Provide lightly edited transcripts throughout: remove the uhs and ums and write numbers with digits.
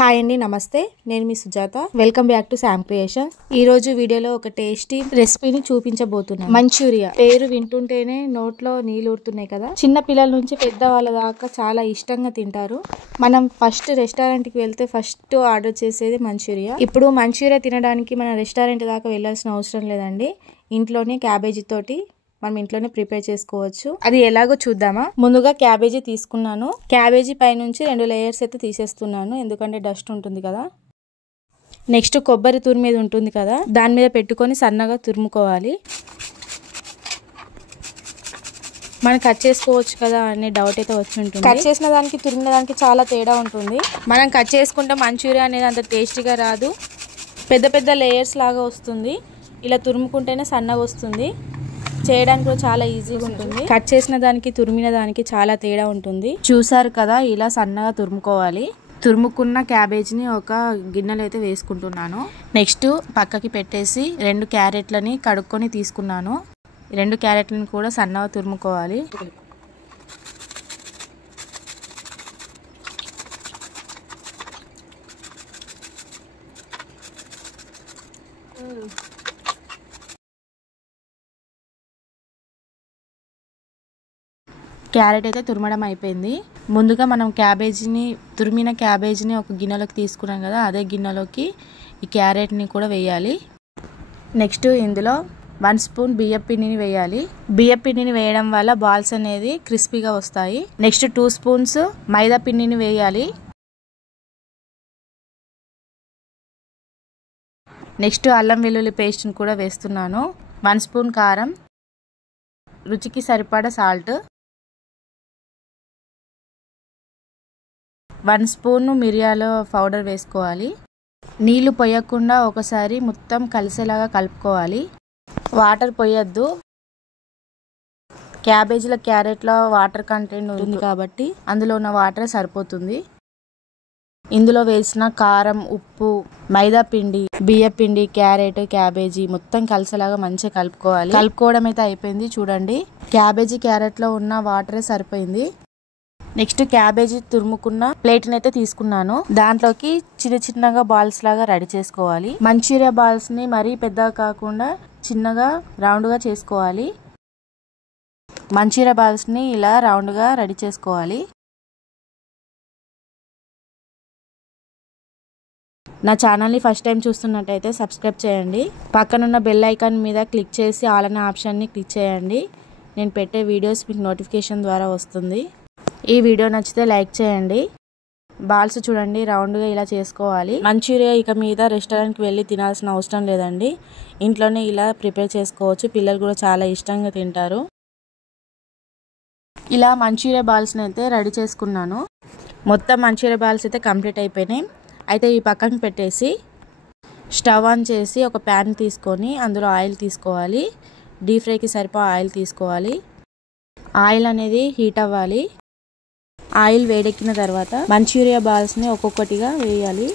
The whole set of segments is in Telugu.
హాయ్ అండి, నమస్తే. నేను మీ Sujatha. Welcome back to Sam creations. ఈ రోజు వీడియోలో ఒక టేస్టీ రెసిపీని చూపించబోతున్నాను. మంచూరియా పేరు వింటుంటేనే నోట్లో నీళ్ళు ఊరుతున్నాయి కదా. చిన్న పిల్లల నుంచి పెద్ద వాళ్ళ దాకా చాలా ఇష్టంగా తింటారు. మనం ఫస్ట్ రెస్టారెంట్కి వెళ్తే ఫస్ట్ ఆర్డర్ చేసేది మంచూరియా. ఇప్పుడు మంచూరియా తినడానికి మన రెస్టారెంట్ దాకా వెళ్ళాల్సిన అవసరం లేదండి. ఇంట్లోనే క్యాబేజీ తోటి మనం ఇంట్లోనే ప్రిపేర్ చేసుకోవచ్చు. అది ఎలాగో చూద్దామా. ముందుగా క్యాబేజీ తీసుకున్నాను. క్యాబేజీ పైనుంచి 2 లేయర్స్ అయితే తీసేస్తున్నాను, ఎందుకంటే డస్ట్ ఉంటుంది కదా. నెక్స్ట్ కొబ్బరి తురుము మీద ఉంటుంది కదా, దాని మీద పెట్టుకొని సన్నగా తురుముకోవాలి. మనం కట్ చేసుకోవచ్చు కదా అనే డౌట్ అయితే వచ్చి ఉంటుంది. కట్ చేసిన దానికి తురిమిన దానికి చాలా తేడా ఉంటుంది. మనం కట్ చేసుకుంటే మంచూరియా అనేది అంత టేస్టీగా రాదు, పెద్ద పెద్ద లేయర్స్ లాగా వస్తుంది. ఇలా తురుముకుంటేనే సన్నగా వస్తుంది, చేయడానికి కూడా చాలా ఈజీగా ఉంటుంది. కట్ చేసిన దానికి తురిమిన దానికి చాలా తేడా ఉంటుంది. చూసారు కదా, ఇలా సన్నగా తురుముకోవాలి. తురుముకున్న క్యాబేజ్ని ఒక గిన్నెలో అయితే వేసుకుంటున్నాను. నెక్స్ట్ పక్కకి పెట్టేసి 2 క్యారెట్లని కడుక్కొని తీసుకున్నాను. 2 క్యారెట్లను కూడా సన్నగా తురుముకోవాలి. క్యారెట్ అయితే తురమడం అయిపోయింది. ముందుగా మనం తురిమిన క్యాబేజీని ఒక గిన్నెలోకి తీసుకున్నాం కదా, అదే గిన్నెలోకి ఈ క్యారెట్ని కూడా వేయాలి. నెక్స్ట్ ఇందులో 1 స్పూన్ బియ్యం పిండిని వేయాలి. బియ్యం పిండిని వేయడం వల్ల బాల్స్ అనేది క్రిస్పీగా వస్తాయి. నెక్స్ట్ 2 స్పూన్స్ మైదా పిండిని వేయాలి. నెక్స్ట్ అల్లం వెల్లుల్లి పేస్ట్ని కూడా వేస్తున్నాను. 1 స్పూన్ కారం, రుచికి సరిపడా సాల్ట్, 1 స్పూన్ మిరియాల పౌడర్ వేసుకోవాలి. నీళ్లు పోయకుండా ఒకసారి మొత్తం కలిసేలాగా కలుపుకోవాలి. వాటర్ పోయొద్దు, క్యాబేజీల క్యారెట్లో వాటర్ కంటెంట్ ఉంది కాబట్టి అందులో ఉన్న వాటర్ సరిపోతుంది. ఇందులో వేసిన కారం, ఉప్పు, మైదా పిండి, బియ్య పిండి, క్యారెట్, క్యాబేజీ మొత్తం కలిసేలాగా మంచిగా కలుపుకోవాలి. కలుపుకోవడం అయితే అయిపోయింది. చూడండి, క్యాబేజీ క్యారెట్లో ఉన్న వాటరే సరిపోయింది. నెక్స్ట్ క్యాబేజీ తురుముకున్న ప్లేట్ని అయితే తీసుకున్నాను. దాంట్లోకి చిన్న చిన్నగా బాల్స్ లాగా రెడీ చేసుకోవాలి. మంచూరియా బాల్స్ ని మరీ పెద్దగా కాకుండా చిన్నగా రౌండ్ గా చేసుకోవాలి. మంచూరియా బాల్స్ ని ఇలా రౌండ్ గా రెడీ చేసుకోవాలి. నా ఛానల్ని ఫస్ట్ టైం చూస్తున్నట్టయితే సబ్స్క్రైబ్ చేయండి. పక్కనున్న బెల్ ఐకాన్ మీద క్లిక్ చేసి ఆల్ అనే ఆప్షన్ని క్లిక్ చేయండి. నేను పెట్టే వీడియోస్ మీకు నోటిఫికేషన్ ద్వారా వస్తుంది. ఈ వీడియో నచ్చితే లైక్ చేయండి. బాల్స్ చూడండి, రౌండ్గా ఇలా చేసుకోవాలి. మంచూరియా ఇక మీద రెస్టారెంట్కి వెళ్ళి తినాల్సిన అవసరం లేదండి, ఇంట్లోనే ఇలా ప్రిపేర్ చేసుకోవచ్చు. పిల్లలు కూడా చాలా ఇష్టంగా తింటారు. ఇలా మంచూరియా బాల్స్ని అయితే రెడీ చేసుకున్నాను. మొత్తం మంచూరియా బాల్స్ అయితే కంప్లీట్ అయిపోయినాయి. అయితే ఈ పక్కన పెట్టేసి స్టవ్ ఆన్ చేసి ఒక ప్యాన్ తీసుకొని అందులో ఆయిల్ తీసుకోవాలి. డీప్ ఫ్రైకి సరిపడా ఆయిల్ తీసుకోవాలి. ఆయిల్ అనేది హీట్ అవ్వాలి. ఆయిల్ వేడెక్కిన తర్వాత మంచూరియా బాల్స్ని ఒక్కొక్కటిగా వేయాలి.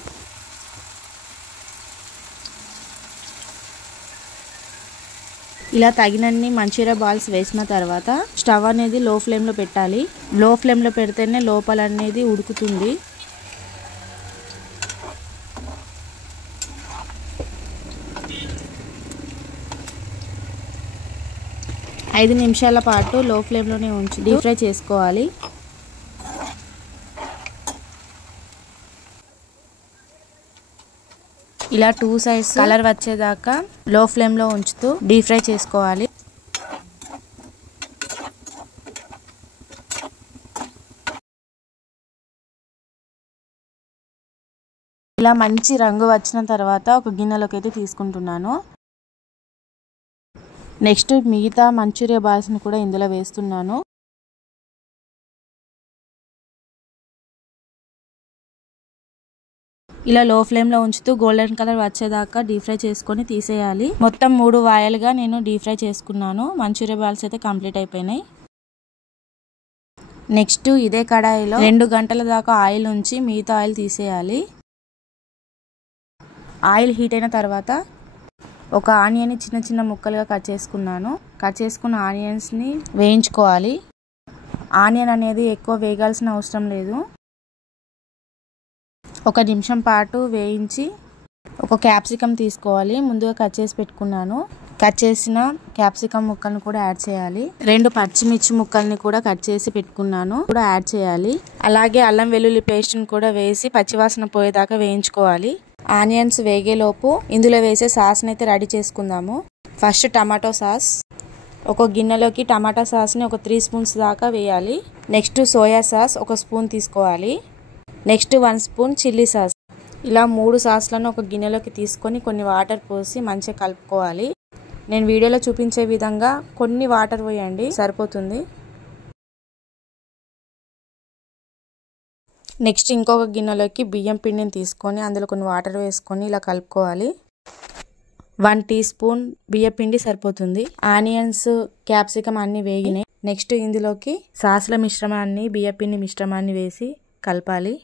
ఇలా తగినన్ని మంచూరియా బాల్స్ వేసిన తర్వాత స్టవ్ అనేది లో ఫ్లేమ్లో పెట్టాలి. లో ఫ్లేమ్లో పెడితేనే లోపల అనేది ఉడుకుతుంది. ఐదు నిమిషాల పాటు లో ఫ్లేమ్లోనే ఉంచి డీప్ ఫ్రై చేసుకోవాలి. ఇలా 2 సైడ్స్ కలర్ వచ్చేదాకా లో ఫ్లేమ్లో ఉంచుతూ డీప్ ఫ్రై చేసుకోవాలి. ఇలా మంచి రంగు వచ్చిన తర్వాత ఒక గిన్నెలోకి అయితే తీసుకుంటున్నాను. నెక్స్ట్ మిగతా మంచూరియా బాల్స్ని కూడా ఇందులో వేస్తున్నాను. ఇలా లో ఫ్లేమ్లో ఉంచుతూ గోల్డెన్ కలర్ వచ్చేదాకా డీప్ ఫ్రై చేసుకొని తీసేయాలి. మొత్తం 3 వాయలుగా నేను డీప్ ఫ్రై చేసుకున్నాను. మంచూరియా బాల్స్ అయితే కంప్లీట్ అయిపోయినాయి. నెక్స్ట్ ఇదే కడాయిలో 2 గంటల దాకా ఆయిల్ ఉంచి మిగతా ఆయిల్ తీసేయాలి. ఆయిల్ హీట్ అయిన తర్వాత ఒక ఆనియన్ని చిన్న చిన్న ముక్కలుగా కట్ చేసుకున్నాను. కట్ చేసుకున్న ఆనియన్స్ని వేయించుకోవాలి. ఆనియన్ అనేది ఎక్కువ వేగాల్సిన అవసరం లేదు. 1 నిమిషం పాటు వేయించి ఒక క్యాప్సికమ్ తీసుకోవాలి. ముందుగా కట్ చేసి పెట్టుకున్నాను. కట్ చేసిన క్యాప్సికమ్ ముక్కలను కూడా యాడ్ చేయాలి. 2 పచ్చిమిర్చి ముక్కల్ని కూడా కట్ చేసి పెట్టుకున్నాను కూడా యాడ్ చేయాలి. అలాగే అల్లం వెల్లుల్లి పేస్ట్ని కూడా వేసి పచ్చివాసన పోయేదాకా వేయించుకోవాలి. ఆనియన్స్ వేగేలోపు ఇందులో వేసే సాస్ని అయితే రెడీ చేసుకుందాము. First tomato sauce. ఒక గిన్నెలోకి టమాటా సాస్ని ఒక 3 స్పూన్స్ దాకా వేయాలి. నెక్స్ట్ సోయా సాస్ 1 స్పూన్ తీసుకోవాలి. Next 1 spoon chilli sauce. ఇలా 3 సాస్లను ఒక గిన్నెలోకి తీసుకొని కొన్ని వాటర్ పోసి మంచిగా కలుపుకోవాలి. నేను వీడియోలో చూపించే విధంగా కొన్ని వాటర్ పోయండి, సరిపోతుంది. నెక్స్ట్ ఇంకొక గిన్నెలోకి బియ్యం పిండిని తీసుకొని అందులో కొన్ని వాటర్ వేసుకొని ఇలా కలుపుకోవాలి. 1 టీ స్పూన్ బియ్య పిండి సరిపోతుంది. ఆనియన్స్ క్యాప్సికమ్ అన్నీ వేగినాయి. నెక్స్ట్ ఇందులోకి సాసుల మిశ్రమాన్ని బియ్య పిండి మిశ్రమాన్ని వేసి కలపాలి.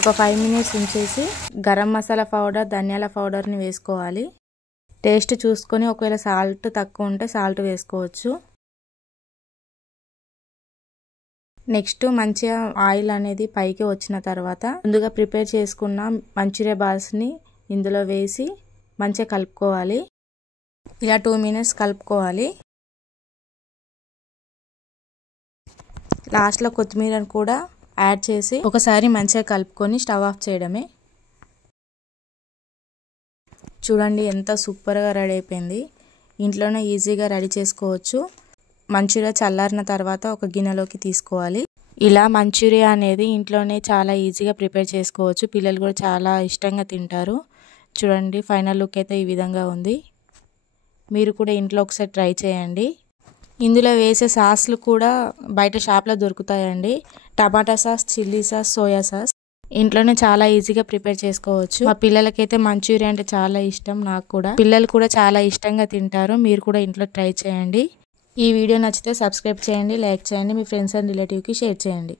ఒక 5 మినిట్స్ ఉంచేసి గరం మసాలా పౌడర్ ధనియాల పౌడర్ని వేసుకోవాలి. టేస్ట్ చూసుకొని ఒకవేళ సాల్ట్ తక్కువ ఉంటే సాల్ట్ వేసుకోవచ్చు. నెక్స్ట్ మంచిగా ఆయిల్ అనేది పైకి వచ్చిన తర్వాత ముందుగా ప్రిపేర్ చేసుకున్న మంచూరియా బాల్స్ని ఇందులో వేసి మంచిగా కలుపుకోవాలి. ఇలా 2 మినిట్స్ కలుపుకోవాలి. లాస్ట్లో కొత్తిమీరను కూడా యాడ్ చేసి ఒకసారి మంచిగా కలుపుకొని స్టవ్ ఆఫ్ చేయడమే. చూడండి ఎంత సూపర్గా రెడీ అయిపోయింది. ఇంట్లోనే ఈజీగా రెడీ చేసుకోవచ్చు. మంచూరియా చల్లారిన తర్వాత ఒక గిన్నెలోకి తీసుకోవాలి. ఇలా మంచూరియా అనేది ఇంట్లోనే చాలా ఈజీగా ప్రిపేర్ చేసుకోవచ్చు. పిల్లలు కూడా చాలా ఇష్టంగా తింటారు. చూడండి ఫైనల్ లుక్ అయితే ఈ విధంగా ఉంది. మీరు కూడా ఇంట్లో ఒకసారి ట్రై చేయండి. ఇందులో వేసే సాస్లు కూడా బయట షాప్లో దొరుకుతాయండి. టమాటా sauce, chilli sauce, soya sauce ఇంట్లోనే చాలా ఈజీగా ప్రిపేర్ చేసుకోవచ్చు. మా పిల్లలకైతే మంచూరియా అంటే చాలా ఇష్టం. నాకు కూడా పిల్లలు కూడా చాలా ఇష్టంగా తింటారు. మీరు కూడా ఇంట్లో ట్రై చేయండి. ఈ వీడియో నచ్చితే సబ్స్క్రైబ్ చేయండి, లైక్ చేయండి, మీ ఫ్రెండ్స్ అండ్ రిలేటివ్కి షేర్ చేయండి.